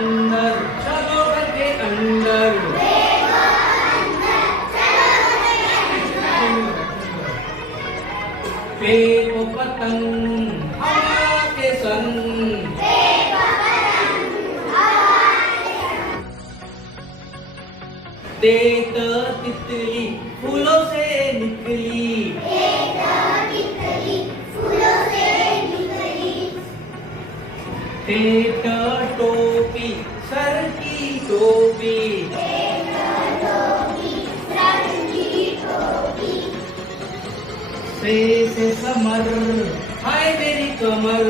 अंदर चलो घर के अंदर फेंको पतंग हवा के संग देत तितली फूलों से निकली टेट टोपी सर की टोपी से समर हाय मेरी कमर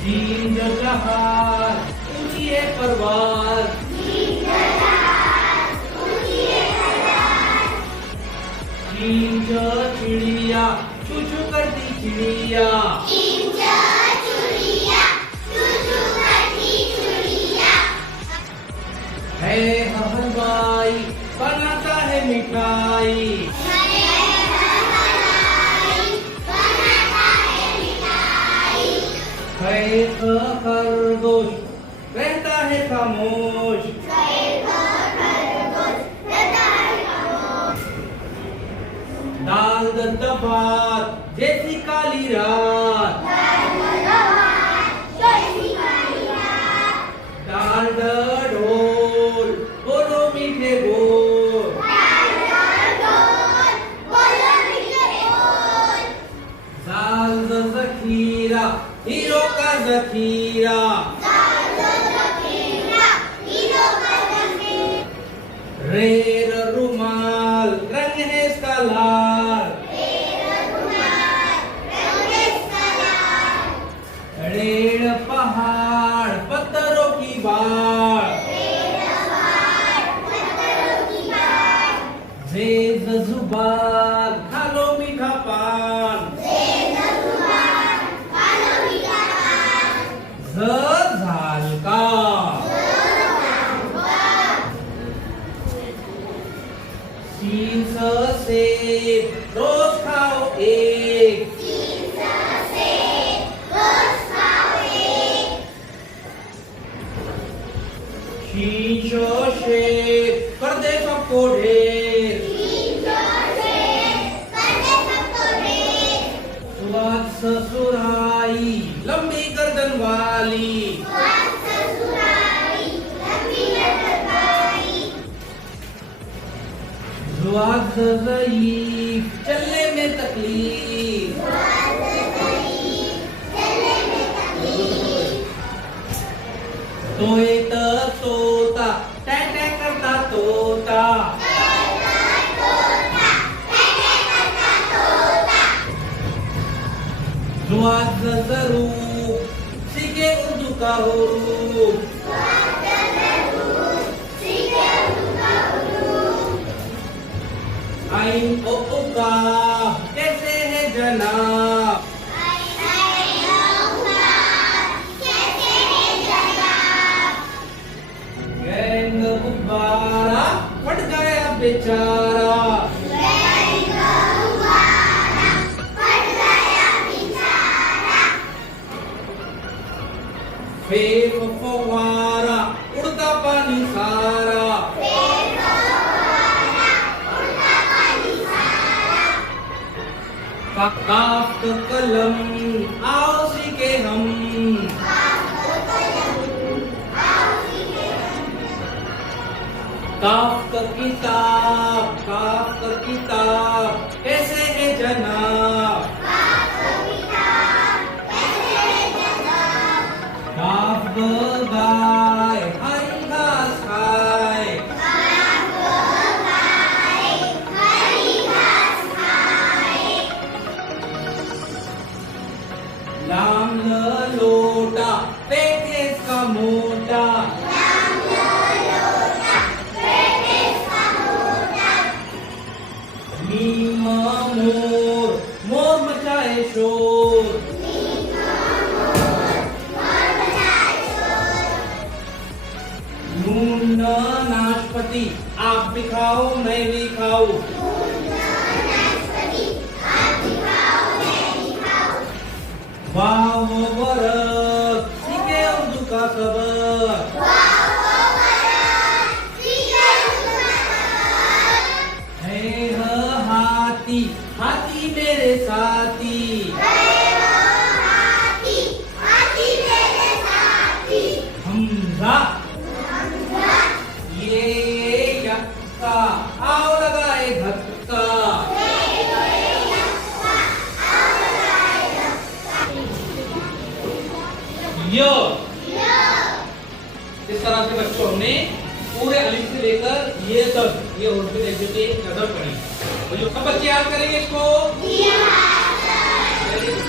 जीन जहार ऊंची है परवार जीन चिड़िया चू चू करती चिड़िया है हलवाई बनाता है मिठाई है खरगोश रहता है खामोश दाल दत्तभात जैसी काली रात दाल ढोल बोलो मीठे बोल दाल जखीरा हीरो का जखीरा रेर रुमाल रंग है इसका लाल रेड़ पहाड़ पत्थरों की बाढ़ जेज जुबान खा लो मीठा पान झालका सीन से रोज खाओ एक शीशो से कर दे सबको ढेर स्वाद ससुराई लंबी गर्दन वाली स्वाद ज़ईफ़ चलने में तकलीफ तोए तोता टै टै करता तोता जुआद ज़रूर सीखे उर्दू का हुरूफ आइन ओ का कैसे है जनाब गैंग गुब्बारा फट गया बेचारा फेर फवारा उड़ता पानी सारा काफ कलम आओ सीखे हम काफ किताब कैसे है जनाब काफ गाय हरी घास खाए लाम लोटा पेट है इसका मोटा नीम मोर मचाए शोर नून नाशपति आप भी खाओ मैं भी खाऊं वाह वो वर्क सीखे उर्दू का सबक। है हाथी हाथी मेरे साथी। हमजा ये यक्का आओ लगाए धक्का। य इस तरह से बच्चों हमने पूरे अलिफ से लेकर ये तक ये उर्दू लहजे की नजर पड़ी। तो जो सब बच्चे याद करेंगे इसको